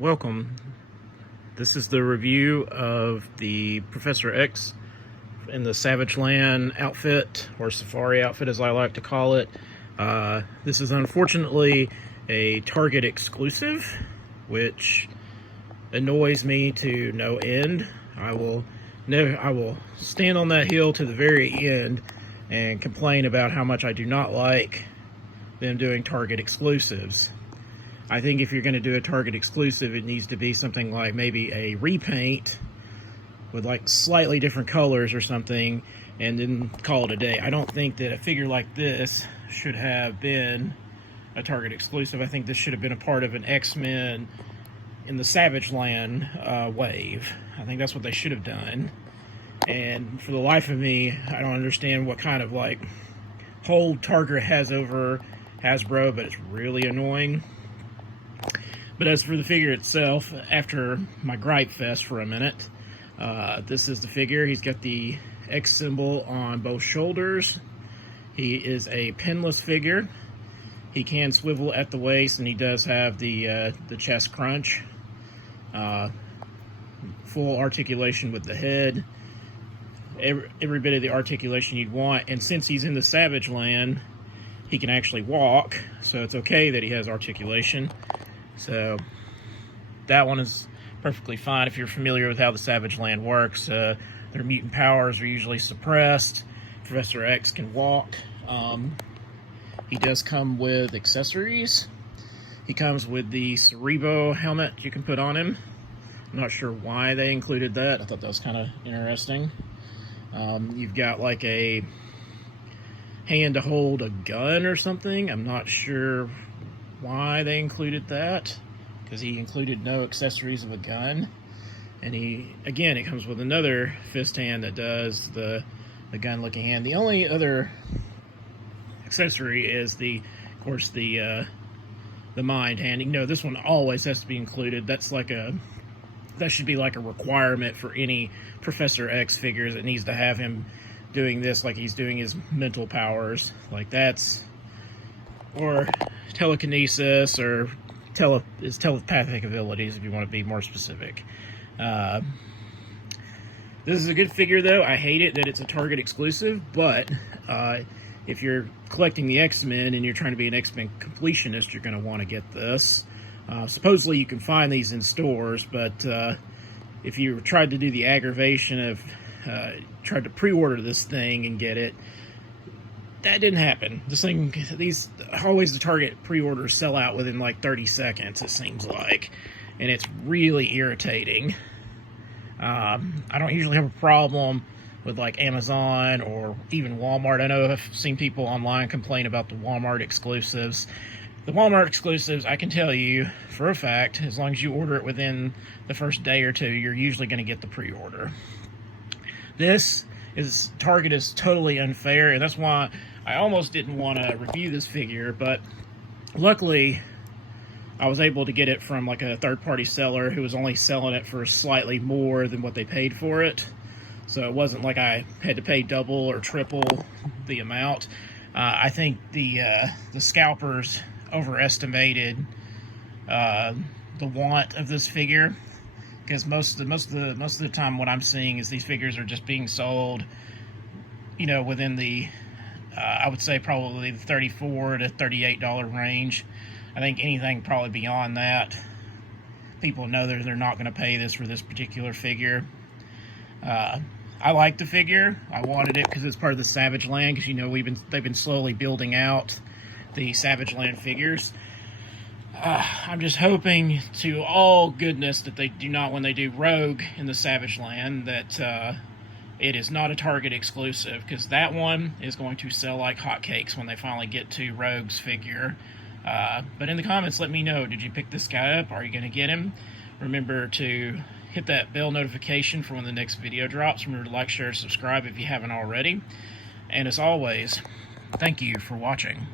Welcome. This is the review of the Professor X in the Savage Land outfit, or Safari outfit as I like to call it. This is unfortunately a Target exclusive, which annoys me to no end. I will stand on that hill to the very end and complain about how much I do not like them doing Target exclusives. I think if you're going to do a Target exclusive, it needs to be something like maybe a repaint with like slightly different colors or something, and then call it a day. I don't think that a figure like this should have been a Target exclusive. I think this should have been a part of an X-Men in the Savage Land wave. I think that's what they should have done. And for the life of me, I don't understand what kind of like hold Target has over Hasbro, but it's really annoying. But as for the figure itself, after my gripe fest for a minute, this is the figure. He's got the X symbol on both shoulders. He is a pinless figure. He can swivel at the waist, and he does have the chest crunch. Full articulation with the head. Every bit of the articulation you'd want. And since he's in the Savage Land, he can actually walk, so it's okay that he has articulation. So that one is perfectly fine if you're familiar with how the Savage Land works. Their mutant powers are usually suppressed. Professor X can walk. He does come with accessories. He comes with the Cerebro helmet you can put on him. I'm not sure why they included that. I thought that was kind of interesting. You've got like a hand to hold a gun or something. I'm not sure why they included that, because he included no accessories of a gun. And it comes with another fist hand that does the gun looking hand. The only other accessory is the mind hand. This one always has to be included. That should be like a requirement for any Professor X figures. It needs to have him doing this, like he's doing his mental powers, like that's, or telekinesis, or his telepathic abilities, if you want to be more specific. This is a good figure, though. I hate it that it's a Target exclusive, but if you're collecting the X-Men and you're trying to be an X-Men completionist, you're going to want to get this. Supposedly you can find these in stores, but if you tried to do the aggravation of tried to pre-order this thing and get it, that didn't happen. Always the Target pre-orders sell out within like 30 seconds, it seems like, and it's really irritating. I don't usually have a problem with like Amazon or even Walmart. I know I've seen people online complain about the Walmart exclusives. The Walmart exclusives, I can tell you for a fact, as long as you order it within the first day or two, you're usually going to get the pre-order. Target is totally unfair, and that's why I almost didn't want to review this figure, but luckily I was able to get it from like a third-party seller who was only selling it for slightly more than what they paid for it. So it wasn't like I had to pay double or triple the amount. I think the scalpers overestimated the want of this figure, because most of the time what I'm seeing is these figures are just being sold, within the I would say probably the $34 to $38 range. I think anything probably beyond that, people know that they're not going to pay this for this particular figure. I like the figure. I wanted it because it's part of the Savage Land, because they've been slowly building out the Savage Land figures. I'm just hoping to all goodness that they do not, when they do Rogue in the Savage Land, that it is not a Target exclusive, because that one is going to sell like hotcakes when they finally get to Rogue's figure. But in the comments, let me know, did you pick this guy up? Are you going to get him? Remember to hit that bell notification for when the next video drops. Remember to like, share, subscribe if you haven't already. And as always, thank you for watching.